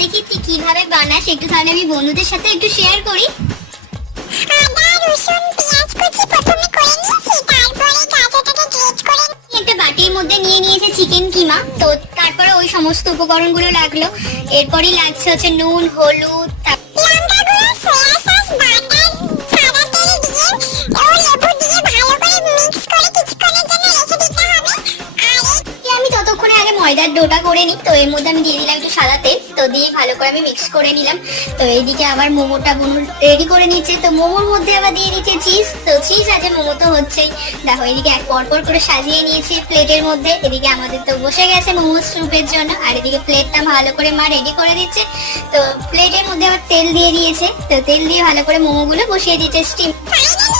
দেখি তুই কিভাবে বানাস, একটু তাহলে আমি বন্ধুদের সাথে একটু শেয়ার করি। আদা রসুন পেঁয়াজ কুচি প্রথমে করে নিয়েছি, তারপরে গাজরটাকে গ্রেট করে একটা বাটির মধ্যে নিয়ে নিয়েছে চিকেন কিমা। তো তারপরে ওই সমস্ত উপকরণগুলো লাগলো। এরপরই লাগছে হচ্ছে নুন, হলুদ, লঙ্কা গুঁড়ো, সয়া সস, বাটার, সাদা তেল দিয়ে ও লেবু দিয়ে ভালো করে মিক্স করে কিছুক্ষণের জন্য রেখে দিতে হবে। আর আমি ততক্ষণে আগে ময়দার ডোটা করে নিই। তো এর মধ্যে আমি দিয়ে দিলাম একটু সাদা তেল, তো দিয়ে ভালো করে আমি মিক্স করে নিলাম। তো এইদিকে আবার মোমোটা বুনু রেডি করে নিচ্ছে। তো মোমোর মধ্যে আবার দিয়ে দিচ্ছে চিজ। তো চিজ আছে, মোমো তো হচ্ছেই। দেখো এদিকে এক পরপর করে সাজিয়ে নিয়েছি প্লেটের মধ্যে। এদিকে আমাদের তো বসে গেছে মোমো স্যুপের জন্য, আর এদিকে প্লেটটা ভালো করে মা রেডি করে দিচ্ছে। তো প্লেটের মধ্যে আবার তেল দিয়ে দিয়েছে। তো তেল দিয়ে ভালো করে মোমোগুলো বসিয়ে দিচ্ছে স্টিম। ফাইনালি